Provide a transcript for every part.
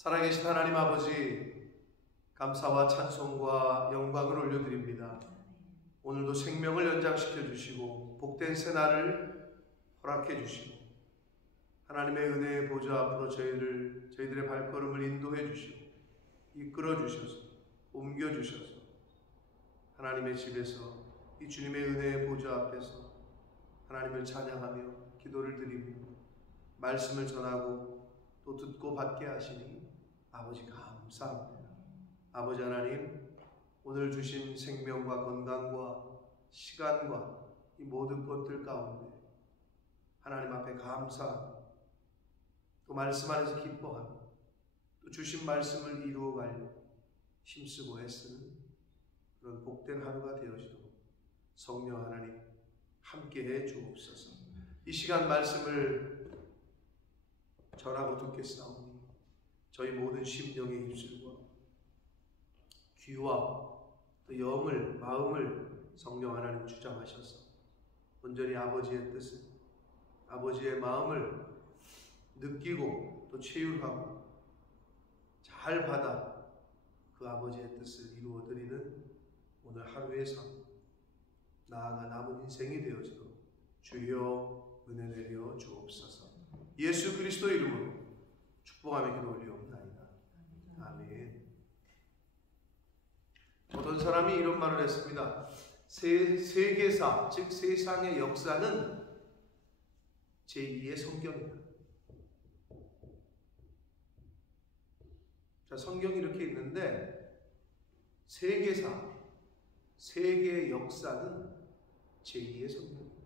살아계신 하나님 아버지, 감사와 찬송과 영광을 올려드립니다. 오늘도 생명을 연장시켜 주시고 복된 새날을 허락해 주시고 하나님의 은혜의 보좌 앞으로 저희들의 발걸음을 인도해 주시고 이끌어 주셔서 옮겨 주셔서 하나님의 집에서 이 주님의 은혜의 보좌 앞에서 하나님을 찬양하며 기도를 드리며 말씀을 전하고 또 듣고 받게 하시니 아버지 감사합니다. 아버지 하나님, 오늘 주신 생명과 건강과 시간과 이 모든 것들 가운데 하나님 앞에 감사하며 또 말씀 안에서 기뻐하며 또 주신 말씀을 이루어가려 힘쓰고 애쓰는 그런 복된 하루가 되어지도록 성령 하나님 함께해 주옵소서. 이 시간 말씀을 전하고 듣겠사오니 저희 모든 심령의 입술과 귀와 또 영을, 마음을 성령 하나님 주장하셔서 온전히 아버지의 뜻을, 아버지의 마음을 느끼고 또 체휼하고 잘 받아 그 아버지의 뜻을 이루어드리는 오늘 하루의 삶, 나아가 남은 인생이 되어지도록 주여 은혜 내려 주옵소서. 예수 그리스도 이름으로 축복하며 기도 올리옵나이다. 아멘. 어떤 사람이 이런 말을 했습니다. 세계사, 즉 세상의 역사는 제2의 성경이다. 자, 성경이 이렇게 있는데 세계사, 세계 역사는 제2의 성경이다.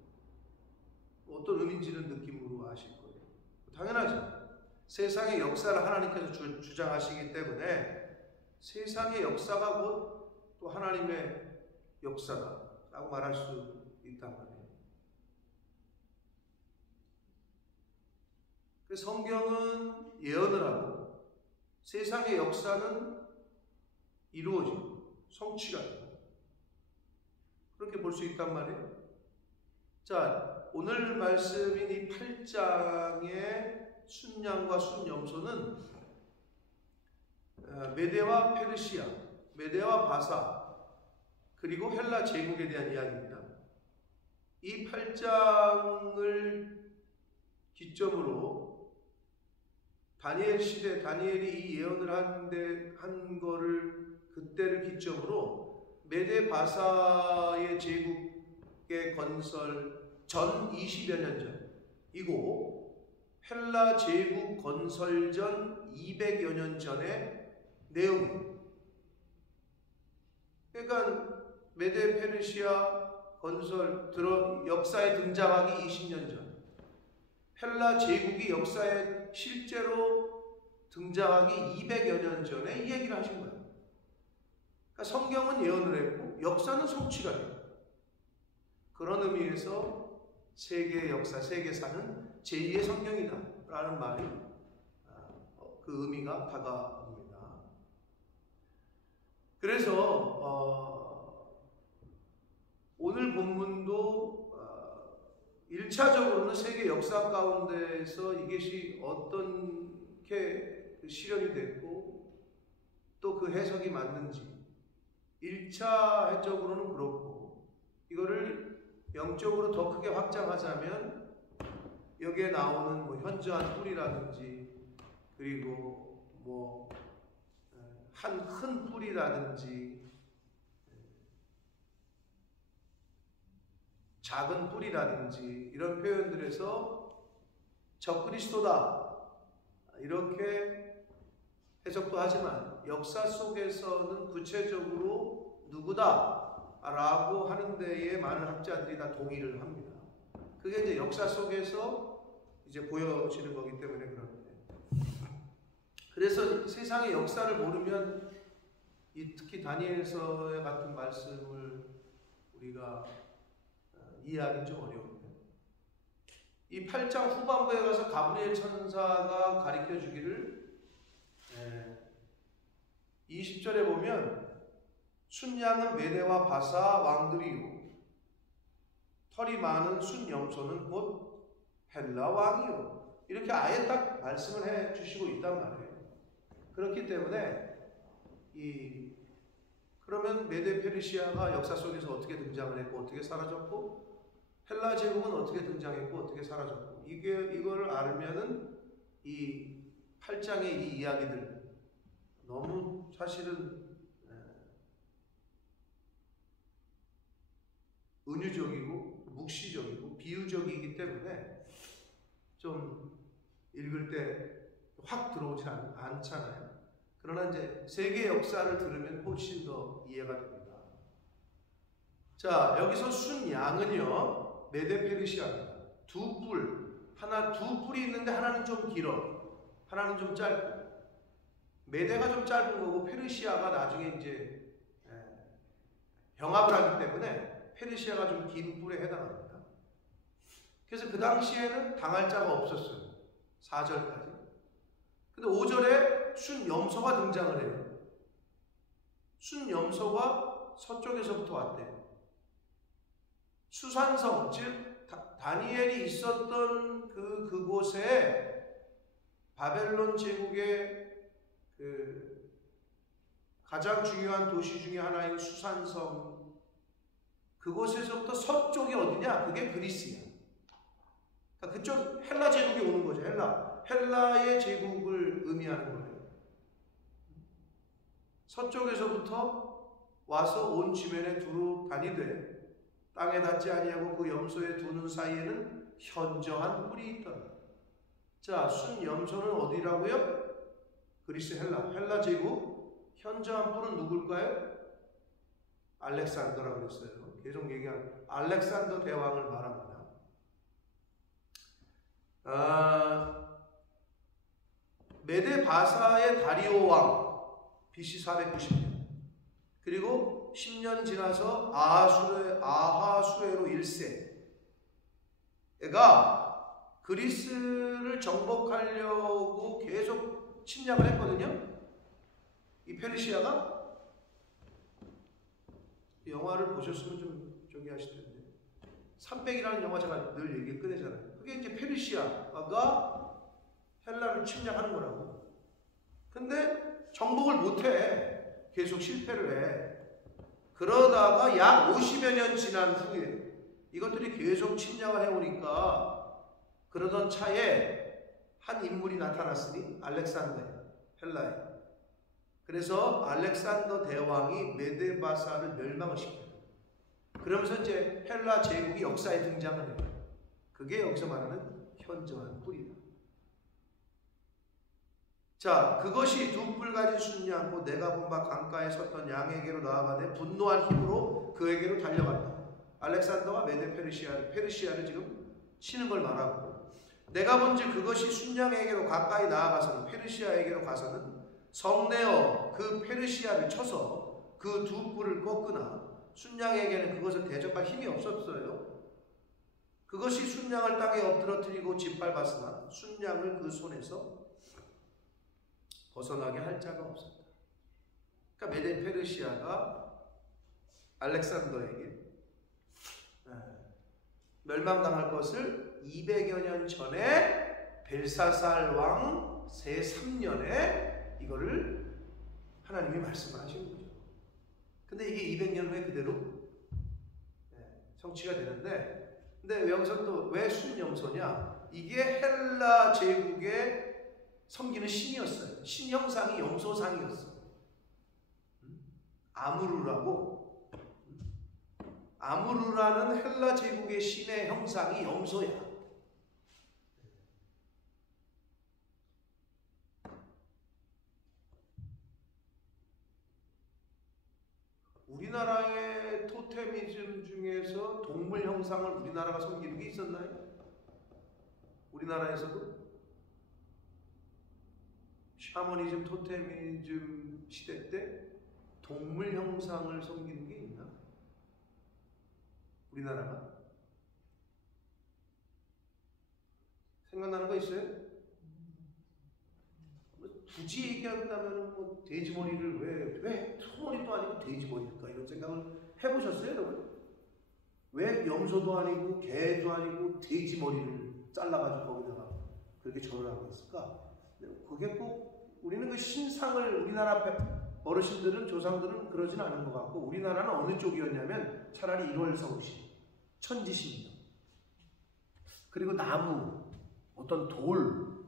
어떤 의미인지는 느낌으로 아실 거예요. 당연하죠. 세상의 역사를 하나님께서 주장하시기 때문에 세상의 역사가 곧 또 하나님의 역사다라고 말할 수 있단 말이에요. 성경은 예언을 하고 세상의 역사는 이루어지고 성취가 되고 그렇게 볼 수 있단 말이에요. 자, 오늘 말씀인 이 8장의 순양과 순염소는 메대와 페르시아, 메대와 바사, 그리고 헬라 제국에 대한 이야기입니다. 이 8장을 기점으로 다니엘 시대, 다니엘이 이 예언을 한 거를 그때를 기점으로 메대 바사의 제국의 건설 전 20여 년 전이고 헬라 제국 건설 전 200여 년 전의 내용입니다. 그러니까 메데 페르시아 건설 역사에 등장하기 20년 전, 헬라 제국이 역사에 실제로 등장하기 200여 년 전에 이 얘기를 하신 거예요. 그러니까 성경은 예언을 했고 역사는 성취가 돼요. 그런 의미에서 세계의 역사, 세계사는 제2의 성경이다 라는 말이 그 의미가 다가옵니다. 그래서 오늘 본문도 1차적으로는 세계 역사 가운데에서 이것이 어떻게 실현이 됐고 또 그 해석이 맞는지 1차적으로는 그렇고 이거를 영적으로 더 크게 확장하자면 여기에 나오는 뭐 현저한 뿔이라든지 그리고 뭐 한 큰 뿔이라든지 작은 뿔이라든지 이런 표현들에서 적그리스도다 이렇게 해석도 하지만 역사 속에서는 구체적으로 누구다 라고 하는 데에 많은 학자들이 다 동의를 합니다. 그게 이제 역사 속에서 이제 보여지는 거기 때문에 그런데. 그래서 세상의 역사를 모르면 특히 다니엘서의 같은 말씀을 우리가 이해하기 좀 어려운데. 이 8장 후반부에 가서 가브리엘 천사가 가르쳐 주기를 20절에 보면 순양은 메대와 바사 왕들이요 털이 많은 순염소는 곧 헬라 왕이요 이렇게 아예 딱 말씀을 해 주시고 있단 말이에요. 그렇기 때문에 그러면 메데 페르시아가 역사 속에서 어떻게 등장을 했고 어떻게 사라졌고 헬라 제국은 어떻게 등장했고 어떻게 사라졌고 이걸 알면은 이 8장의 이 이야기들 너무 사실은 은유적이고 묵시적이고 비유적이기 때문에 좀 읽을 때 확 들어오지 않잖아요. 그러나 이제 세계 역사를 들으면 훨씬 더 이해가 됩니다. 자, 여기서 순 양은요, 메데 페르시아입니다. 두 뿔이 있는데 하나는 좀 길어, 하나는 좀 짧고. 메데가 좀 짧은 거고 페르시아가 나중에 이제 병합을 하기 때문에 페르시아가 좀 긴 뿔에 해당합니다. 그래서 그 당시에는 당할 자가 없었어요. 4절까지. 근데 5절에 순염소가 등장을 해요. 순염소가 서쪽에서부터 왔대요. 수산성, 즉 다니엘이 있었던 그곳에 바벨론 제국의 가장 중요한 도시 중에 하나인 수산성, 그곳에서부터 서쪽이 어디냐? 그게 그리스야. 그러니까 그쪽 헬라 제국이 오는 거죠. 헬라의 제국을 의미하는 거예요. 서쪽에서부터 와서 온 지면에 두루 다니되 땅에 닿지 아니하고 그 염소의 두 눈 사이에는 현저한 뿔이 있더라. 자, 순염소는 어디라고요? 그리스 헬라 제국. 현저한 뿔은 누굴까요? 알렉산더라고 했어요. 계속 얘기한 알렉산더 대왕을 말합니다. 메데 바사의 다리오 왕 BC 490년, 그리고 10년 지나서 아하수에로 1세가 그리스를 정복하려고 계속 침략을 했거든요. 이 페르시아가. 영화를 보셨으면 좀 저기 하실 텐데, 300이라는 영화 제가 늘 얘기 꺼내잖아요. 그게 이제 페르시아가 헬라를 침략하는 거라고. 근데 정복을 못해. 계속 실패를 해. 그러다가 약 50여 년 지난 후에 이것들이 계속 침략을 해오니까 그러던 차에 한 인물이 나타났으니 알렉산더야. 헬라에. 그래서 알렉산더 대왕이 메데바사를 멸망을 시켜요. 그러면서 이제 헬라 제국이 역사에 등장을 해요. 그게 여기서 말하는 현저한 뿔이다. 자, 그것이 두 뿔 가진 순양고 내가 본 바 강가에 섰던 양에게로 나아가되 분노한 힘으로 그에게로 달려간다. 알렉산더가 메데 페르시아를 지금 치는 걸 말하고, 내가 본즉 그것이 순양에게로 가까이 나아가서는 페르시아에게로 가서는 성내어 그 페르시아를 쳐서 그 두 뿔을 꺾으나 순양에게는 그것을 대적할 힘이 없었어요. 그것이 순양을 땅에 엎드러뜨리고 짓밟았으나 순양을 그 손에서 벗어나게 할 자가 없었다. 그러니까 메데 페르시아가 알렉산더에게 멸망당할 것을 200여 년 전에 벨사살 왕 세 3년에 이거를 하나님이 말씀을 하시는 거죠. 근데 이게 200년 후에 그대로 성취가 되는데, 근데 여기서 또 왜 순염소냐? 이게 헬라 제국의 섬기는 신이었어요. 신 형상이 염소상이었어요. 아무르라고. 아무르라는 헬라 제국의 신의 형상이 염소야. 우리나라의 토테미즘 중에서 동물 형상을 우리나라가 섬기는 게 있었나요? 우리나라에서도? 샤머니즘, 토테미즘 시대 때 동물 형상을 섬기는 게 있나? 우리나라가? 생각나는 거 있어요? 굳이 얘기한다면 뭐 돼지머리를 왜 소머리도 아니고 돼지머리일까? 이런 생각을 해보셨어요, 여러분? 왜 염소도 아니고 개도 아니고 돼지머리를 잘라가지고 거기다가 그렇게 절을 하고 있을까? 그게 꼭 우리는 그 신상을 우리나라 어르신들은 조상들은 그러진 않은 것 같고 우리나라는 어느 쪽이었냐면 차라리 일월성신, 천지신 그리고 나무, 어떤 돌,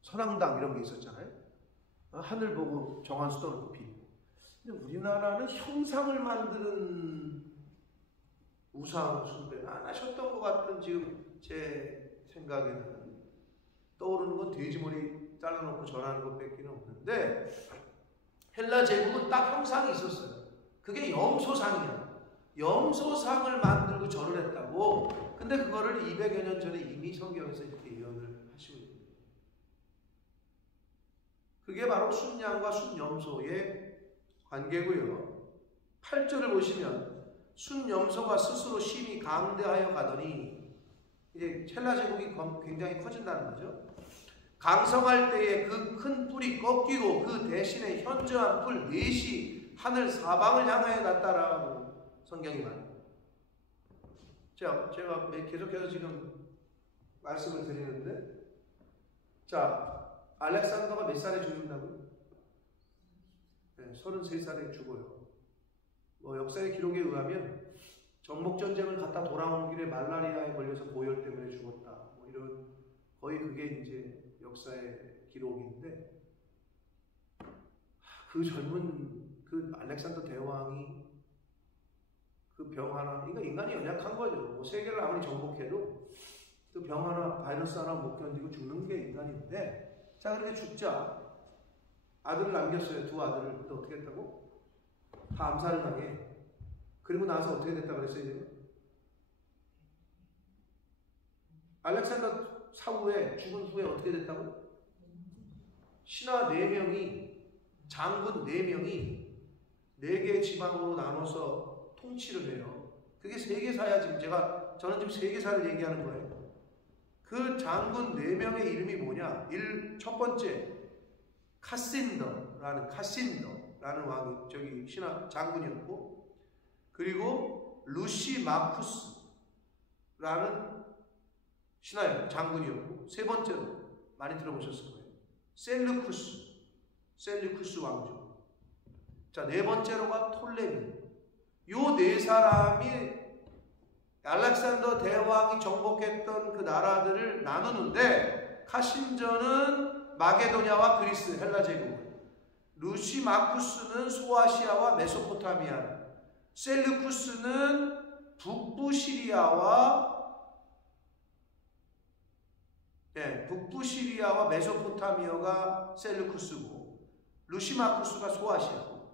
선앙당 이런 게 있었잖아요. 하늘 보고 정한 수도 놓고 빌고. 근데 우리나라는 형상을 만드는 우상 숭배는 안 하셨던 것 같은 지금 제 생각에는 떠오르는 건 돼지머리 잘라놓고 절하는 것 뺏기는 없는데 헬라 제국은 딱 형상이 있었어요. 그게 염소상이야. 염소상을 만들고 절을 했다고. 근데 그거를 200여 년 전에 이미 성경에서 이렇게 예언을 하시고 있는 거예요. 그게 바로 순양과 순염소의 관계고요. 8절을 보시면 순염소가 스스로 심히 강대하여 가더니 이제 헬라 제국이 굉장히 커진다는 거죠. 강성할 때에 그 큰 뿔이 꺾이고 그 대신에 현저한 뿔 넷이 하늘 사방을 향하여 갔다라고 성경이 말합니다. 제가 계속해서 지금 말씀을 드리는데, 자, 알렉산더가 몇 살에 죽는다고요? 네, 33살에 죽어요. 역사의 기록에 의하면 정복전쟁을 갔다 돌아오는 길에 말라리아에 걸려서 고열 때문에 죽었다. 이런 거의 그게 이제 역사의 기록인데, 그 젊은 그 알렉산더 대왕이 그 병 하나, 그러니까 인간이 연약한 거죠. 세계를 아무리 정복해도 그 병 하나, 바이러스 하나 못 견디고 죽는 게 인간인데, 자, 그렇게 죽자. 아들을 남겼어요. 두 아들을. 근데 어떻게 했다고? 다 암살을 당해. 그리고 나서 어떻게 됐다 그랬어요? 알렉산더 사후에 죽은 후에 어떻게 됐다고? 신하 4명이 장군 4명이 4개의 지방으로 나눠서 통치를 해요. 그게 세계사야. 저는 지금 세계사를 얘기하는 거예요. 그 장군 4명의 이름이 뭐냐? 첫 번째 카신더라는 왕이 신하 장군이었고, 그리고 루시마쿠스라는 신하였고 장군이었고, 세 번째로 많이 들어보셨을 거예요. 셀루쿠스 왕조. 자, 네 번째로가 톨레미. 요 네 사람이 알렉산더 대왕이 정복했던 그 나라들을 나누는데, 카신저는 마게도냐와 그리스, 헬라 제국, 루시마쿠스는 소아시아와 메소포타미아, 셀루쿠스는 북부 시리아와 메소포타미아가 셀루쿠스고, 루시마쿠스가 소아시아고,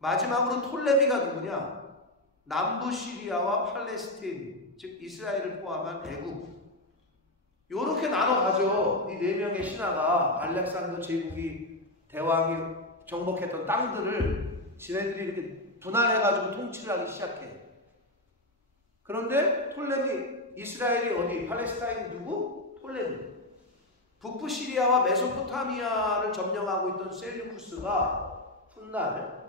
마지막으로 톨레미가 누구냐? 남부 시리아와 팔레스틴, 즉 이스라엘을 포함한 애국. 요렇게 나눠가죠. 이 4명의 신하가 알렉산더 제국이 대왕이 정복했던 땅들을 지네들이 이렇게 분할해가지고 통치를 하기 시작해. 그런데 톨레미, 이스라엘이 어디? 팔레스타인 누구? 톨레미. 북부 시리아와 메소포타미아를 점령하고 있던 셀루쿠스가 훗날,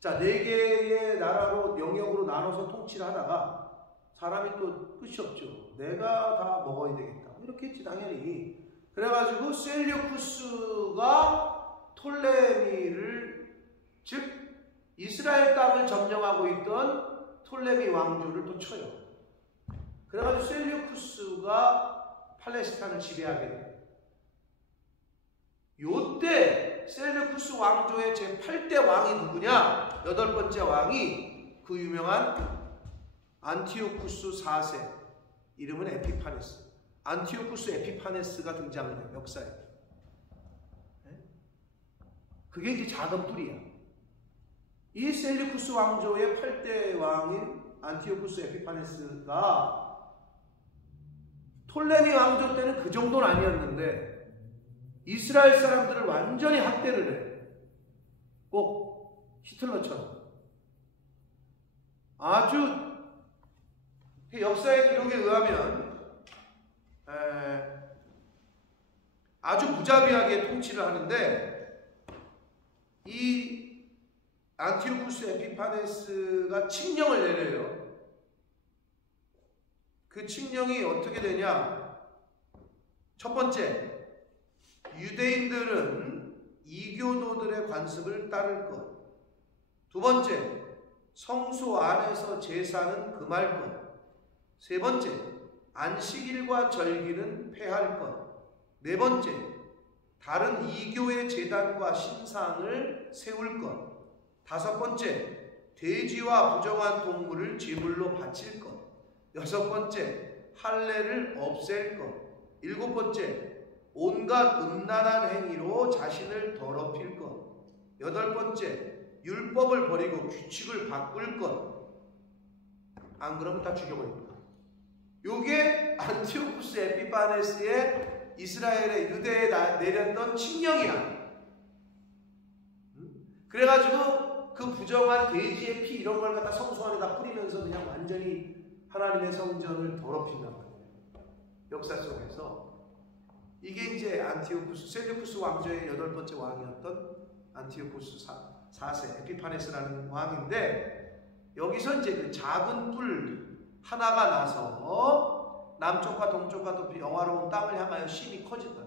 자, 4개의 나라로 영역으로 나눠서 통치를 하다가 사람이 또 끝이 없죠. 내가 다 먹어야 되겠다. 이렇게 했지, 당연히. 그래가지고 셀류쿠스가 톨레미를, 즉 이스라엘 땅을 점령하고 있던 톨레미 왕조를 또 쳐요. 그래가지고 셀류쿠스가 팔레스타인을 지배하게 돼요. 요때 셀류쿠스 왕조의 제8대 왕이 누구냐? 8번째 왕이 그 유명한 안티오쿠스 4세, 이름은 에피파네스. 안티오쿠스 에피파네스가 등장을 해요, 역사에. 그게 이제 작은 뿌리야. 이 셀류쿠스 왕조의 8대 왕인 안티오쿠스 에피파네스가 톨레미 왕조 때는 그 정도는 아니었는데 이스라엘 사람들을 완전히 학대를 해. 꼭 히틀러처럼. 아주 역사의 기록에 의하면 아주 무자비하게 통치를 하는데, 이 안티오쿠스 에피파네스가 칙령을 내려요. 그 칙령이 어떻게 되냐? 첫 번째, 유대인들은 이교도들의 관습을 따를 것. 두 번째, 성소 안에서 제사는 금할 것. 세 번째, 안식일과 절기는 폐할 것. 네 번째, 다른 이교의 제단과 신상을 세울 것. 다섯 번째, 돼지와 부정한 동물을 제물로 바칠 것. 여섯 번째, 할례를 없앨 것. 일곱 번째, 온갖 음란한 행위로 자신을 더럽힐 것. 여덟 번째, 율법을 버리고 규칙을 바꿀 것. 안 그러면 다 죽여버립니다. 요게 안티오쿠스 에피파네스의 이스라엘의 유대에 내렸던 칙령이야. 그래가지고 그 부정한 돼지의 피 이런 걸 갖다 성소 안에다 뿌리면서 그냥 완전히 하나님의 성전을 더럽힌단 말이에요. 역사 속에서. 이게 이제 안티오쿠스, 셀류쿠스 왕조의 8번째 왕이었던 안티오쿠스 4세 에피파네스라는 왕인데, 여기서 이제 그 작은 뿔 하나가 나서 남쪽과 동쪽과 또 영화로운 땅을 향하여 심히 커진다.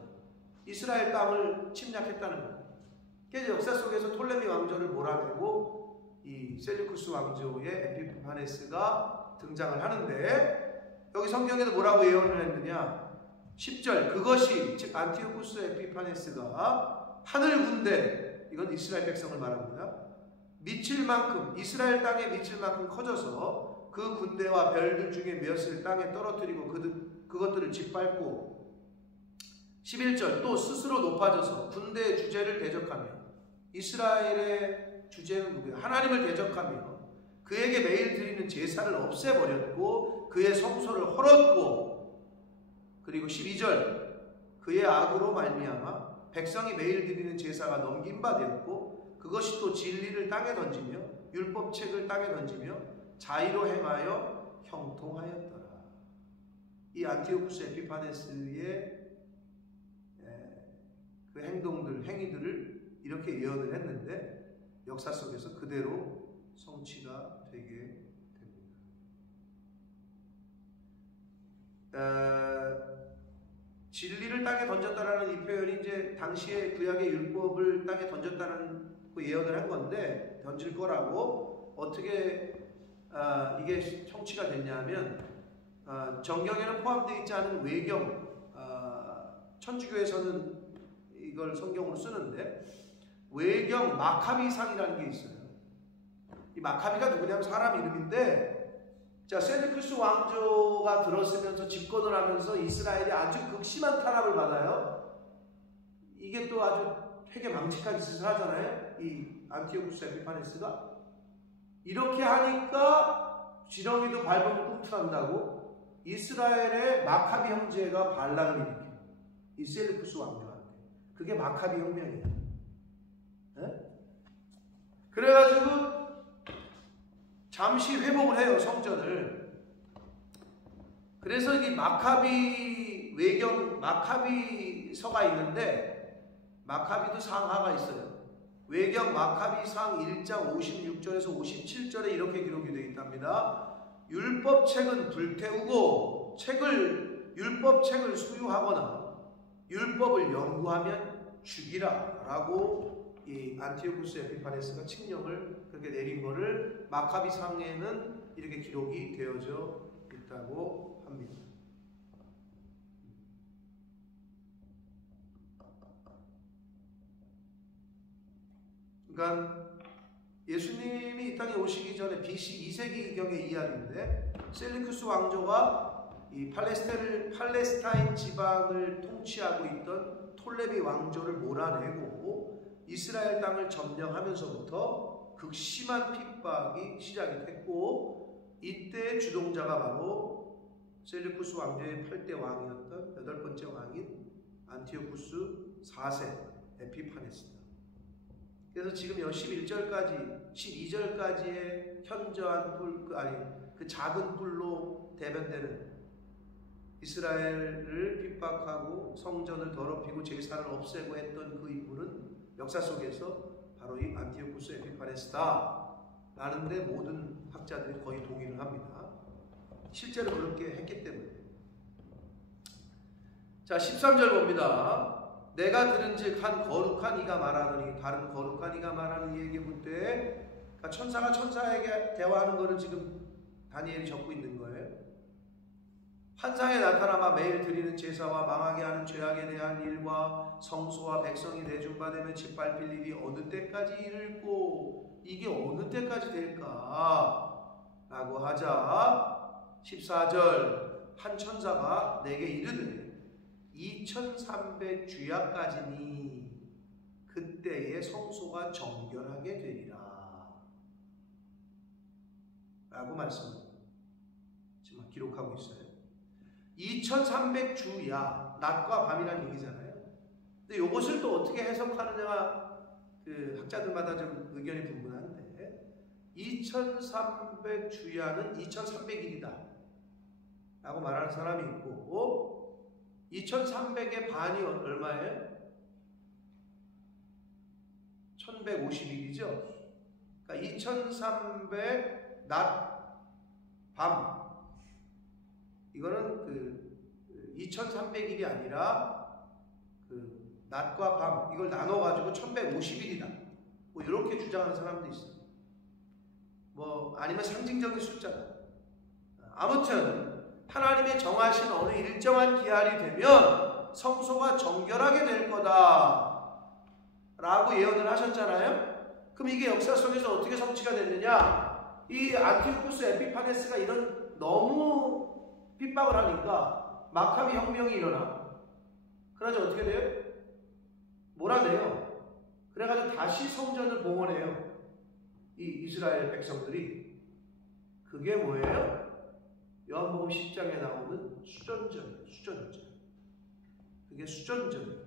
이스라엘 땅을 침략했다는 거예요. 그래서 역사 속에서 톨레미 왕조를 몰아내고 이 셀류쿠스 왕조의 에피파네스가 등장을 하는데, 여기 성경에도 뭐라고 예언을 했느냐? 10절, 그것이 즉 안티오쿠스 에피파네스가 하늘 군대, 이건 이스라엘 백성을 말합니다. 미칠 만큼, 이스라엘 땅에 미칠 만큼 커져서 그 군대와 별들 중에 몇을 땅에 떨어뜨리고 그것들을 짓밟고, 11절, 또 스스로 높아져서 군대의 주제를 대적하며, 이스라엘의 주제는 누구예요? 하나님을 대적하며 그에게 매일 드리는 제사를 없애버렸고 그의 성소를 헐었고, 그리고 12절, 그의 악으로 말미암아 백성이 매일 드리는 제사가 넘긴 바 되었고 그것이 또 진리를 땅에 던지며 율법책을 땅에 던지며 자의로 행하여 형통하였더라. 이 안티오쿠스 에피파네스의 그 행위들을 이렇게 예언을 했는데 역사 속에서 그대로 성취가 되게 됩니다. 진리를 땅에 던졌다라는 이 표현이 이제 당시에 구약의 율법을 땅에 던졌다는 예언을 한 건데, 던질 거라고 어떻게 이게 성취가 됐냐면, 정경에는 포함되어 있지 않은 외경, 천주교에서는 이걸 성경으로 쓰는데 외경 마카비상이라는 게 있어요. 이 마카비가 누구냐면 사람 이름인데, 자, 셀류쿠스 왕조가 들어서면서 집권을 하면서 이스라엘이 아주 극심한 탄압을 받아요. 이게 또 아주 되게 망측하게 짓을 하잖아요. 이 안티오쿠스 에피파네스가. 이렇게 하니까 지렁이도 밟으면 꿈틀한다고 이스라엘의 마카비 형제가 반란을 일으켜요. 이 셀류쿠스 왕조한테. 그게 마카비 혁명이에요. 네? 그래가지고 잠시 회복을 해요, 성전을. 그래서 이 마카비 외경, 마카비서가 있는데, 마카비도 상하가 있어요. 외경 마카비상 1장 56절에서 57절에 이렇게 기록이 되어 있답니다. 율법책은 불태우고 율법책을 수유하거나 율법을 연구하면 죽이라 라고 이 안티오쿠스 에피파네스가 칙령을 그렇게 내린 거를 마카비상에는 이렇게 기록이 되어져 있다고 합니다. 그러니까 예수님이 이 땅에 오시기 전에 BC 2세기경의 이야기인데, 셀류쿠스 왕조가 이 팔레스타인 지방을 통치하고 있던 톨레미 왕조를 몰아내고 이스라엘 땅을 점령하면서부터 극심한 핍박이 시작이 됐고, 이때 주동자가 바로 셀류쿠스 왕조의 8대 왕이었던 8번째 왕인 안티오쿠스 4세 에피파네스다. 그래서 지금 11절까지 12절까지의 현저한 그 작은 뿔로 대변되는 이스라엘을 핍박하고 성전을 더럽히고 제사를 없애고 했던 그 인물은 역사 속에서 바로 이 안티오쿠스 에피파네스다 라는데 모든 학자들이 거의 동의를 합니다. 실제로 그렇게 했기 때문에. 자, 13절 봅니다. 내가 들은즉 한 거룩한 이가 말하더니 다른 거룩한 이가 말하는 이에게 묻되, 그러니까 천사가 천사에게 대화하는 거를 지금 다니엘이 적고 있는 거예요. 환상에 나타나마 매일 드리는 제사와 망하게 하는 죄악에 대한 일과 성소와 백성이 내준받으면 짓밟힐 일이 어느 때까지 이를고 이게 어느 때까지 될까? 라고 하자 14절 한 천사가 내게 이르되 2300주야까지니 그때에 성소가 정결하게 되리라 라고 말씀을 지금 기록하고 있어요. 2300주야, 낮과 밤이라는 얘기잖아요. 근데 이것을 또 어떻게 해석하느냐가 그 학자들마다 좀 의견이 분분한데, 2300주야는 2300일이다 라고 말하는 사람이 있고, 2300의 반이 얼마예요? 1150일이죠. 그러니까 2300 낮, 밤, 이거는 그 2300일이 아니라 그 낮과 밤 이걸 나눠가지고 1150일이다. 뭐 이렇게 주장하는 사람도 있어요. 뭐 아니면 상징적인 숫자다. 아무튼 하나님의 정하신 어느 일정한 기한이 되면 성소가 정결하게 될 거다 라고 예언을 하셨잖아요. 그럼 이게 역사 속에서 어떻게 성취가 됐느냐? 이 안티오쿠스 에피파네스가 이런 너무 핍박을 하니까 마카비 혁명이 일어나. 그러자 어떻게 돼요? 몰아내요. 그래가지고 다시 성전을 봉헌해요. 이 이스라엘 백성들이. 그게 뭐예요? 요한복음 10장에 나오는 수전절. 수전절. 그게 수전절.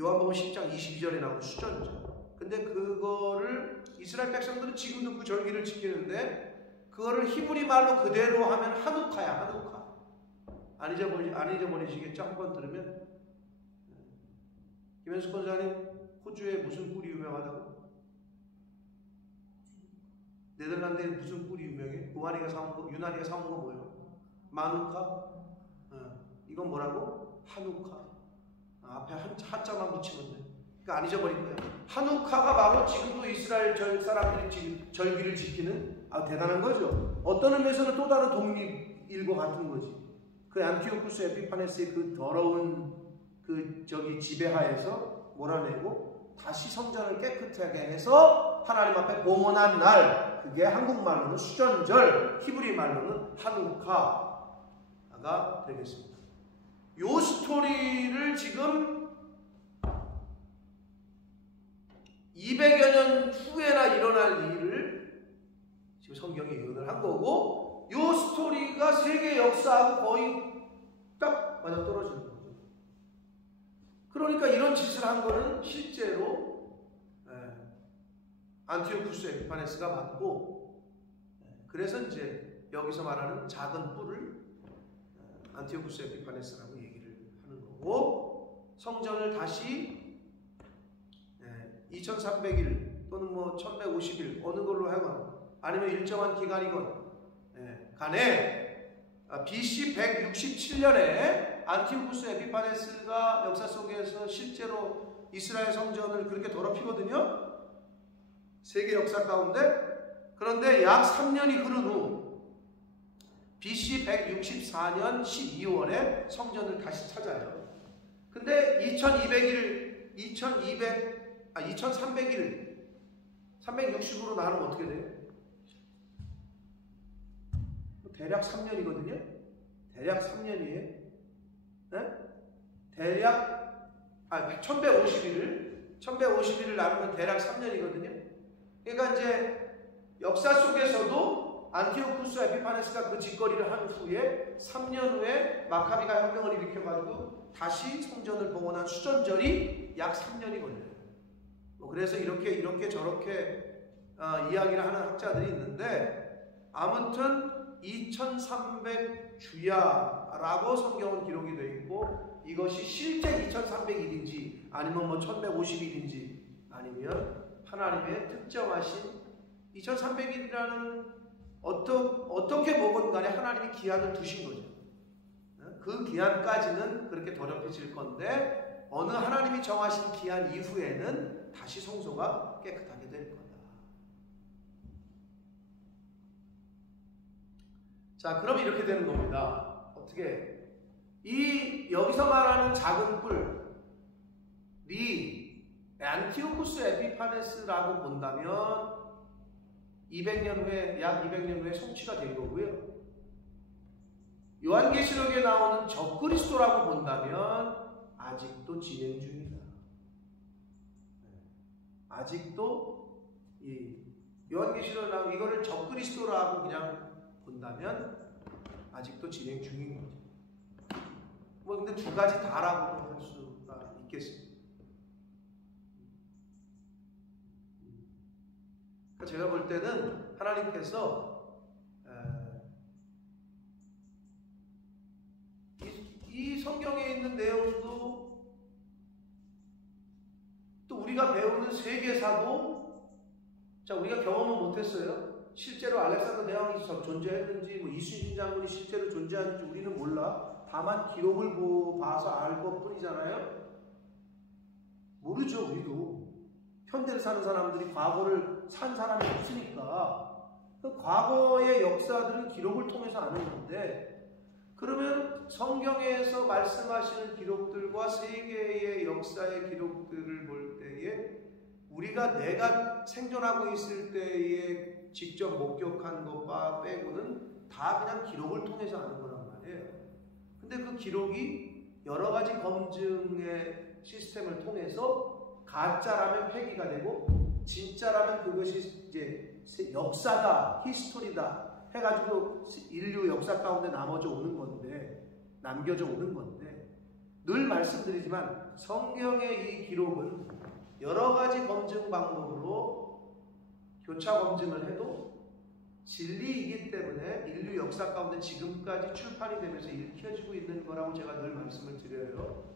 요한복음 10장 22절에 나오는 수전절. 근데 그거를 이스라엘 백성들은 지금도 그 절기를 지키는데 그거를 히브리 말로 그대로 하면 하누카야, 하누카. 안 잊어버리시겠죠? 한번 들으면. 김현숙 권사님, 호주에 무슨 꿀이 유명하다고? 네덜란드에 무슨 꿀이 유명해? 유난이가 사온 거 뭐예요? 마누카? 이건 뭐라고? 하누카. 앞에 한자만 붙이면 돼. 그러니까 안 잊어버릴 거예요. 하누카가 바로 지금도 이스라엘 사람들이 지금 절기를 지키는 대단한 거죠. 어떤 의미에서는 또 다른 독립일과 같은 거지. 그 안티오쿠스 에피파네스의 그 더러운 지배하에서 몰아내고 다시 성전을 깨끗하게 해서 하나님 앞에 봉헌한 날, 그게 한국말로는 수전절, 히브리 말로는 하누카가 되겠습니다. 요 스토리를 지금 200여 년 후에나 일어날 일을 지금 성경이 예언을 한 거고, 이 스토리가 세계 역사하고 거의 딱 맞아떨어지는 거죠. 그러니까 이런 짓을 한 거는 실제로 안티오쿠스 에피파네스가 맞고, 그래서 이제 여기서 말하는 작은 뿔을 안티오쿠스 에피파네스라고 얘기를 하는 거고, 성전을 다시 2300일 또는 뭐 1150일 어느 걸로 하건 아니면 일정한 기간이건 간에 BC 167년에 안티오쿠스 에피파네스가 역사 속에서 실제로 이스라엘 성전을 그렇게 더럽히거든요. 세계 역사 가운데. 그런데 약 3년이 흐른 후 BC 164년 12월에 성전을 다시 찾아요. 근데 2300일 360으로 나누면 어떻게 돼요? 대략 3년이거든요. 대략 3년이에요. 네? 대략 1151을 나누면 대략 3년이거든요. 그러니까 이제 역사 속에서도 안티오쿠스 에피파네스가 그 짓거리를 한 후에 3년 후에 마카비가 혁명을 일으켜가지고 다시 성전을 봉헌한 수전절이 약 3년이 걸려요. 그래서 이렇게 저렇게 이야기를 하는 학자들이 있는데, 아무튼 2300주야라고 성경은 기록이 되어 있고, 이것이 실제 2300일인지 아니면 뭐 1150일인지 아니면 하나님의 특정하신 2300일이라는 어떻게 보건 간에 하나님이 기한을 두신 거죠. 그 기한까지는 그렇게 더럽혀질 건데 어느 하나님이 정하신 기한 이후에는 다시 성소가 깨끗하게 될 거다. 자, 그럼 이렇게 되는 겁니다. 어떻게? 이 여기서 말하는 작은 뿔이 안티오쿠스 에피파네스라고 본다면 200년 후에, 약 200년 후에 성취가 된 거고요. 요한계시록에 나오는 적그리스도라고 본다면 아직도 진행 중이다. 아직도 이 요한계시록에 나오는 이거를 적그리스도라고 그냥 본다면 아직도 진행 중인 거죠. 뭐 근데 두 가지 다라고도 할 수가 있겠습니다. 그러니까 제가 볼 때는 하나님께서 이 성경에 있는 내용도 또 우리가 배우는 세계사도 자 우리가 경험은 못했어요. 실제로 알렉산더 대왕이 존재했는지 뭐 이순신 장군이 실제로 존재하는지 우리는 몰라. 다만 기록을 봐서 알 것뿐이잖아요. 모르죠. 우리도 현대를 사는 사람들이 과거를 산 사람이 없으니까 그 과거의 역사들은 기록을 통해서 아는 건데 그러면 성경에서 말씀하시는 기록들과 세계의 역사의 기록들을 볼 때에 우리가 내가 생존하고 있을 때에 직접 목격한 것과 빼고는 다 그냥 기록을 통해서 아는 거란 말이에요. 근데 그 기록이 여러 가지 검증의 시스템을 통해서 가짜라면 폐기가 되고 진짜라면 그것이 이제 역사다, 히스토리다 해가지고 인류 역사 가운데 남겨져 오는 건데 늘 말씀드리지만 성경의 이 기록은 여러 가지 검증 방법으로 교차 검증을 해도 진리이기 때문에 인류 역사 가운데 지금까지 출판이 되면서 읽혀지고 있는 거라고 제가 늘 말씀을 드려요.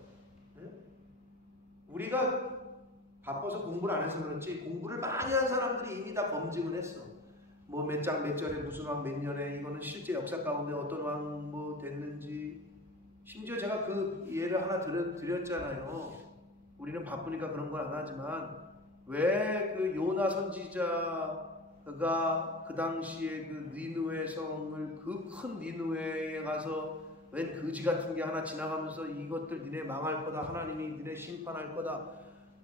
우리가 바빠서 공부를 안 해서 그렇지 공부를 많이 한 사람들이 이미 다 검증을 했어. 뭐 몇 장 몇 절에 무슨 왕 몇 년에 이거는 실제 역사 가운데 어떤 왕 뭐 됐는지 심지어 제가 그 예를 하나 드렸잖아요. 우리는 바쁘니까 그런 걸 안 하지만 왜 그 요나 선지자가 그 당시에 그 니느웨 성을 그 큰 니느웨에 가서 웬 거지 같은 게 하나 지나가면서 이것들 니네 망할 거다 하나님이 니네 심판할 거다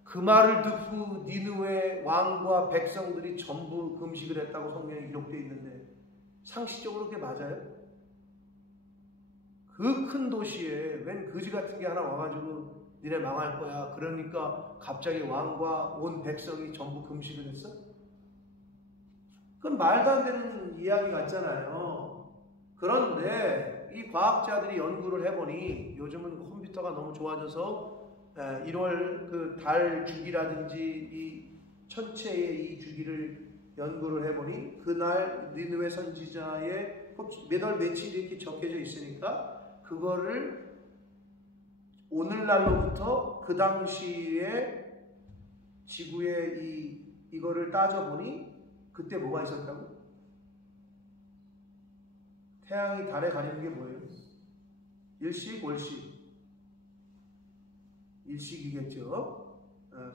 그 말을 듣고 니느웨 왕과 백성들이 전부 금식을 했다고 성경에 기록되어 있는데 상식적으로 그게 맞아요? 그 큰 도시에 웬 거지 같은 게 하나 와가지고 니네 망할 거야 그러니까 갑자기 왕과 온 백성이 전부 금식을 했어? 그건 말도 안 되는 이야기 같잖아요. 그런데 이 과학자들이 연구를 해보니 요즘은 컴퓨터가 너무 좋아져서 1월 그 달 주기라든지 이 천체의 이 주기를 연구를 해보니 그날 니느웨 선지자의 몇 월 며칠이 이렇게 적혀져 있으니까 그거를 오늘날로부터 그 당시에 지구의 이거를 따져보니 그때 뭐가 있었다고? 태양이 달에 가리는 게 뭐예요? 일식, 월식. 일식이겠죠?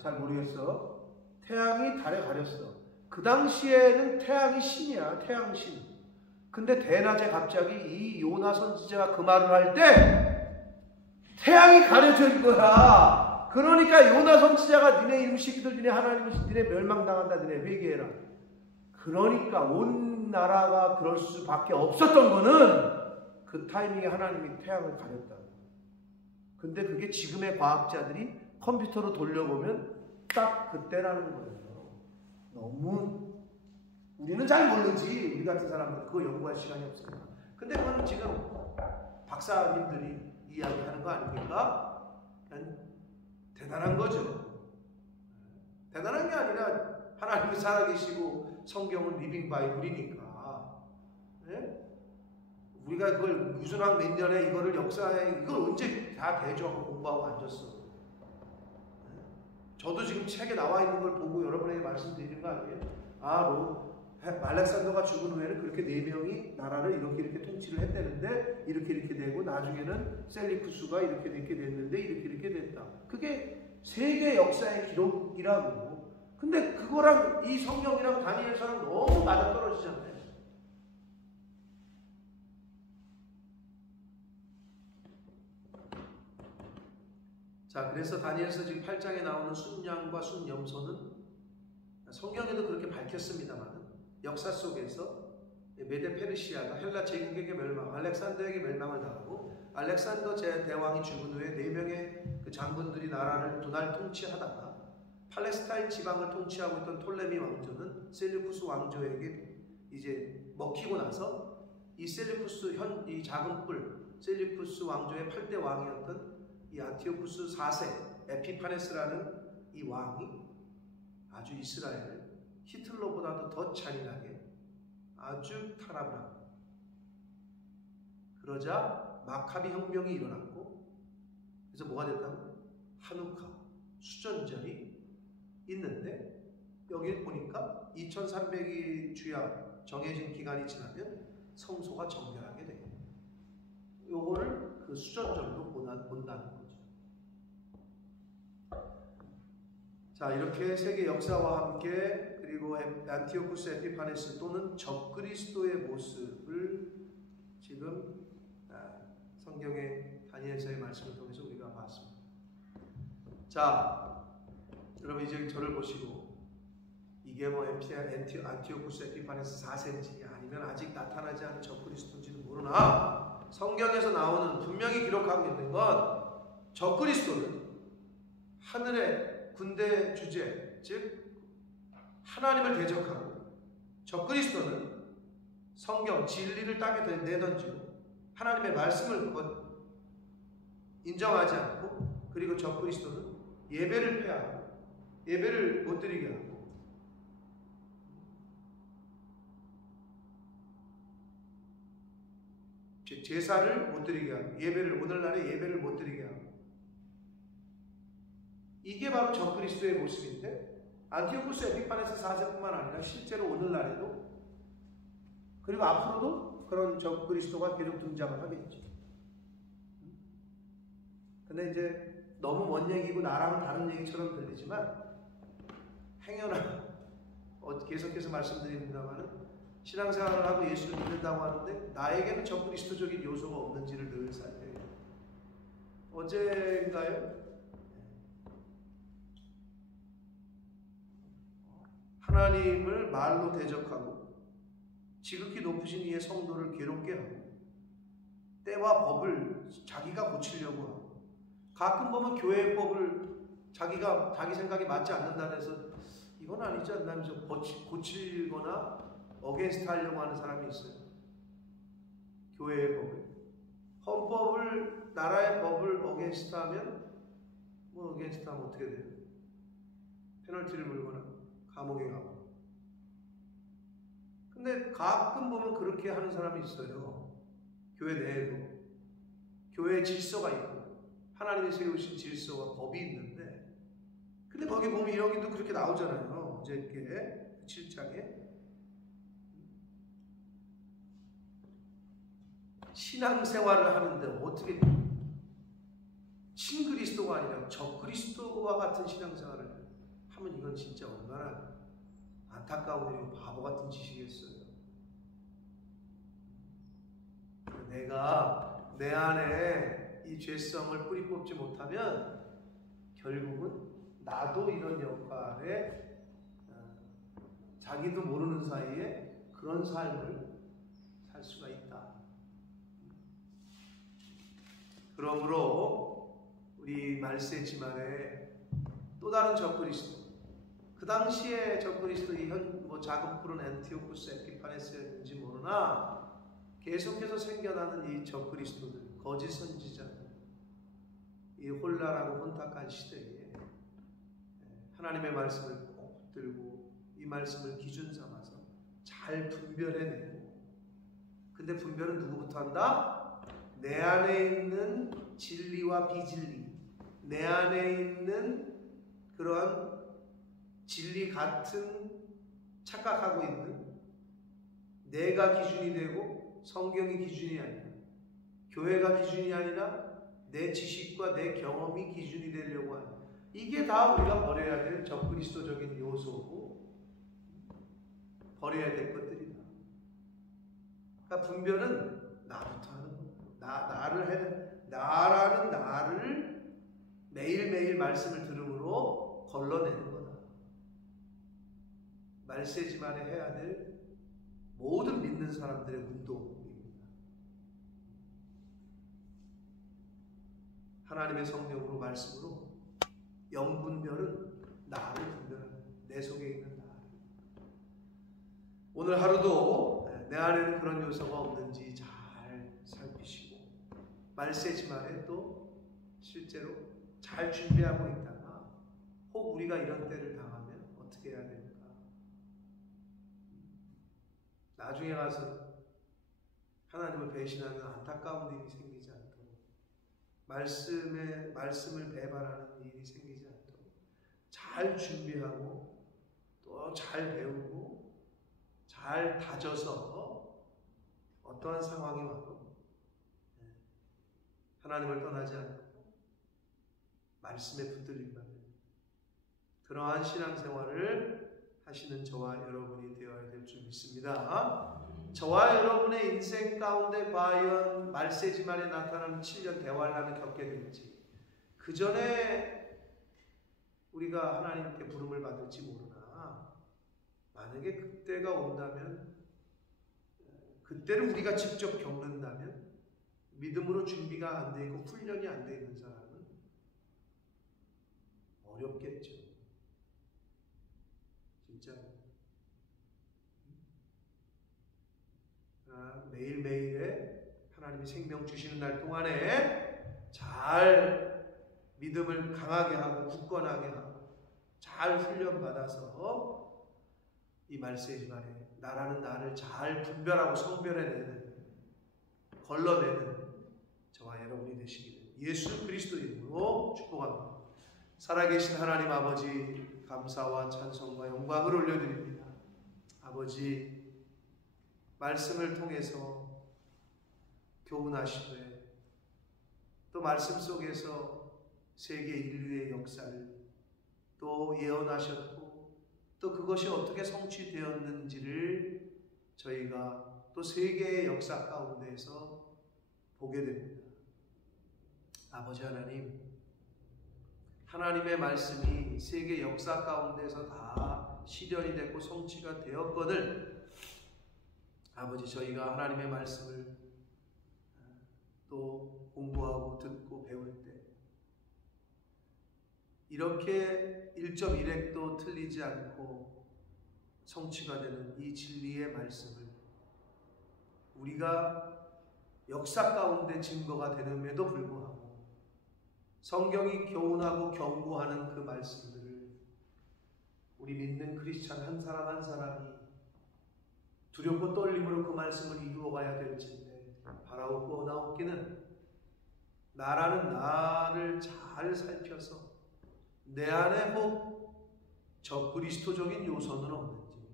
잘 모르겠어. 태양이 달에 가렸어. 그 당시에는 태양이 신이야. 태양신. 근데 대낮에 갑자기 이 요나 선지자가 그 말을 할 때 태양이 가려진 거야. 그러니까 요나 선지자가 니네 임시기들 니네 하나님이 니네 멸망당한다. 니네 회개해라. 그러니까 온 나라가 그럴 수밖에 없었던 거는 그 타이밍에 하나님이 태양을 가렸다. 근데 그게 지금의 과학자들이 컴퓨터로 돌려보면 딱 그때라는 거예요. 너무 우리는 잘 모르지. 우리 같은 사람들 그거 연구할 시간이 없습니다. 근데 그거는 지금 박사님들이 이야기하는 거 아닙니까? 대단한 거죠. 대단한 게 아니라 하나님이 살아계시고 성경은 리빙 바이블이니까 네? 우리가 그걸 무슨 한 몇 년에 이거를 역사에 이걸 언제 다 대조하고 공부하고 앉았어. 네? 저도 지금 책에 나와 있는 걸 보고 여러분에게 말씀드리는 거 아니에요? 알렉산더가 죽은 후에는 그렇게 4명이 나라를 이렇게 통치를 했다는데 이렇게 되고 나중에는 셀리쿠스가 이렇게 됐는데 이렇게 됐다. 그게 세계 역사의 기록이라고. 근데 그거랑 이 성경이랑 다니엘서랑 너무 맞아떨어지잖아요. 자, 그래서 다니엘서 지금 8장에 나오는 순양과 순염소는 성경에도 그렇게 밝혔습니다만 역사 속에서 메데 페르시아가 헬라 제국에게 멸망, 알렉산더에게 멸망을 당하고 알렉산더 대왕이 죽은 후에 4명의 그 장군들이 나라를 분할 통치하다가 팔레스타인 지방을 통치하고 있던 톨레미 왕조는 셀루쿠스 왕조에게 이제 먹히고 나서 이 셀루쿠스 이 작은 뿔 셀루쿠스 왕조의 8대 왕이었던 이 안티오쿠스 4세 에피파네스라는 이 왕이 아주 이스라엘을 히틀러보다도 더 잔인하게 아주 탄압을 합니다. 그러자 마카비 혁명이 일어났고 그래서 뭐가 됐다면 하누카 수전절이 있는데 여기 보니까 2300이 주야 정해진 기간이 지나면 성소가 정결하게 돼요. 요거를 그 수전절로 본다는 거죠. 자, 이렇게 세계 역사와 함께 그리고 안티오쿠스 에피파네스 또는 적그리스도의 모습을 지금 성경의 다니엘서의 말씀을 통해서 우리가 봤습니다. 자, 여러분 이제 저를 보시고 이게 뭐 안티오쿠스 에피파네스 4세인지 아니면 아직 나타나지 않은 적그리스도인지는 모르나 성경에서 나오는 분명히 기록하고 있는 건 적그리스도는 하늘의 군대 주제, 즉 하나님을 대적하고 적그리스도는 성경, 진리를 땅에 내던지고 하나님의 말씀을 인정하지 않고 그리고 적그리스도는 예배를 폐하고 예배를 못 드리게 하고 제사를 못 드리게 하고 오늘날의 예배를 못 드리게 하고 이게 바로 적그리스도의 모습인데 안티오쿠스 에피파네스 4세뿐만 아니라 실제로 오늘날에도 그리고 앞으로도 그런 적그리스도가 계속 등장을 하겠죠. 근데 이제 너무 먼 얘기고 나랑은 다른 얘기처럼 들리지만 행여나 계속해서 말씀드립니다만 신앙생활을 하고 예수를 믿는다고 하는데 나에게는 적그리스도적인 요소가 없는지를 늘 살펴요. 어제인가요? 하나님을 말로 대적하고 지극히 높으신 이의 성도를 괴롭게 하고 때와 법을 자기가 고치려고 하고 가끔 보면 교회의 법을 자기 생각에 맞지 않는다고 해서 이건 아니지 않나 하면서 고치거나 어게인스트 하려고 하는 사람이 있어요. 교회의 법을. 헌법을, 나라의 법을 어게인스트 하면 뭐 어게인스트 하면 어떻게 돼요? 페널티를 물거나 감옥에 가고. 근데 가끔 보면 그렇게 하는 사람이 있어요. 교회 내에도. 교회에 질서가 있고 하나님이 세우신 질서와 법이 있는데 근데 거기 보면 여기도 그렇게 나오잖아요. 어저께 7장에 신앙생활을 하는데 어떻게 친그리스도가 아니라 적그리스도와 같은 신앙생활을 하면 이건 진짜 얼마나 안타까운 일이고 바보 같은 짓이겠어요. 내가 내 안에 이 죄성을 뿌리 뽑지 못하면 결국은 나도 이런 역할에 자기도 모르는 사이에 그런 삶을 살 수가 있다. 그러므로 우리 말세 지만에 또 다른 적그리스도, 그 당시에 적그리스도 이 작은 푸른 안티오쿠스 에피파네스였는지 모르나 계속해서 생겨나는 이 적그리스도들, 거짓 선지자들, 이 혼란하고 혼탁한 시대에 하나님의 말씀을 꼭 붙들고 이 말씀을 기준 삼아서 잘 분별해내고, 근데 분별은 누구부터 한다? 내 안에 있는 진리와 비진리, 내 안에 있는 그런 진리 같은 착각하고 있는 내가 기준이 되고 성경이 기준이 아니라, 교회가 기준이 아니라 내 지식과 내 경험이 기준이 되려고 하는, 이게 다 우리가 버려야 될 적그리스도적인 요소고 버려야 될 것들이다. 그러니까 분별은 나부터 하는 거야. 나라는 나를 매일매일 말씀을 들음으로 걸러내는 거다. 말세지만에 해야 될 모든 믿는 사람들의 운동입니다. 하나님의 성령으로 말씀으로 영분별은 나를 분별하는, 내 속에 있는 나를. 오늘 하루도 내 안에는 그런 요소가 없는지 잘 살피시고, 말세지만에 또 실제로 잘 준비하고 있다가 혹 우리가 이런 때를 당하면 어떻게 해야 됩니까? 나중에 가서 하나님을 배신하는 안타까운 일이 생기지 않도록, 말씀을 배반하는 일이 생기지 않도록 잘 준비하고 또 잘 배우고 잘 다져서 어떠한 상황이 와도 하나님을 떠나지 않고 말씀에 붙들린다면 그러한 신앙생활을 하시는 저와 여러분이 되어야 될 줄 믿습니다. 저와 여러분의 인생 가운데 과연 말세지만에 나타나는 7년 대환란을 겪게 될지, 그 전에 우리가 하나님께 부름을 받을지 모르나, 만약에 그때가 온다면, 그때를 우리가 직접 겪는다면, 믿음으로 준비가 안 돼 있고 훈련이 안 돼 있는 사람은 어렵겠죠. 진짜 매일매일에 하나님이 생명 주시는 날 동안에 잘 믿음을 강하게 하고 굳건하게 하고 잘 훈련받아서 이 말세지만에 나라는 나를 잘 분별하고 성별해내는, 걸러내는 저와 여러분이 되시기를 예수 그리스도 이름으로 축복합니다. 살아계신 하나님 아버지, 감사와 찬송과 영광을 올려드립니다. 아버지, 말씀을 통해서 교훈하시되 또 말씀 속에서 세계 인류의 역사를 또 예언하셨고 또 그것이 어떻게 성취되었는지를 저희가 또 세계의 역사 가운데에서 보게 됩니다. 아버지 하나님, 하나님의 말씀이 세계 역사 가운데서 다 실현이 됐고 성취가 되었거늘 아버지, 저희가 하나님의 말씀을 또 공부하고 듣고 배울 때 이렇게 1.1획도 틀리지 않고 성취가 되는 이 진리의 말씀을 우리가 역사 가운데 증거가 되는데도 불구하고 성경이 교훈하고 경고하는 그 말씀들을 우리 믿는 크리스찬 한 사람 한 사람이 두렵고 떨림으로 그 말씀을 이루어가야 될진데, 바라옵고 나옵기는 나라는 나를 잘 살펴서 내 안에 혹 적그리스도적인 요소는 없는지,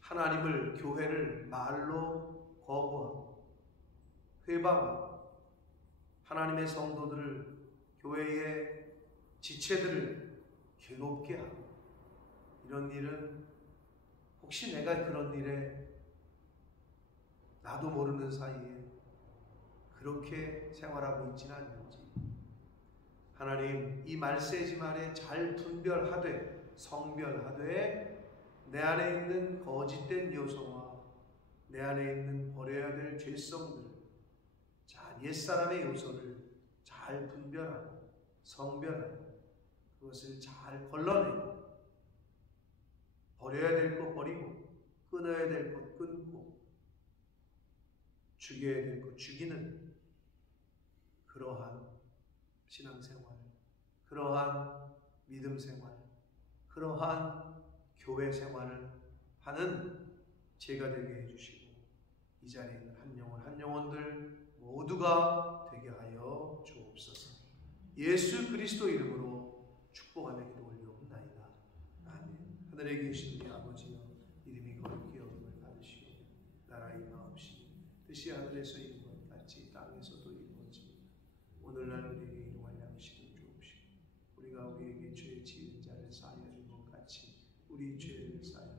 하나님을, 교회를 말로 거부하고 회방하고 하나님의 성도들을, 교회의 지체들을 괴롭게 하고, 이런 일은 혹시 내가 그런 일에 나도 모르는 사이에 그렇게 생활하고 있지는 않는지, 하나님, 이 말세지만에 잘 분별하되 성별하되 내 안에 있는 거짓된 요소와 내 안에 있는 버려야 될 죄성들, 자, 옛사람의 요소를 잘 분별하고 성별하고 그것을 잘 걸러내고 버려야 될 것 버리고 끊어야 될 것 끊고 죽여야 될 것 죽이는 그러한 신앙생활, 그러한 믿음생활, 그러한 교회생활을 하는 제가 되게 해주시고 이 자리에 있는 한 영혼 한 영혼들 모두가 되게 하여 주옵소서. 예수 그리스도 이름으로 축복하며 기도 올려옵나이다. 아멘. 하늘에 계신 우리 아버지여, 이름이 거룩히 여김을 받으시고 뜻이 하늘에서 이룬 것 같이 땅에서도 이루어집니다. 오늘날 우리에게 일용할 양식을 주옵시고 우리가 우리에게 죄 지은 자를 사하여 준 것 같이 우리 죄를 사하여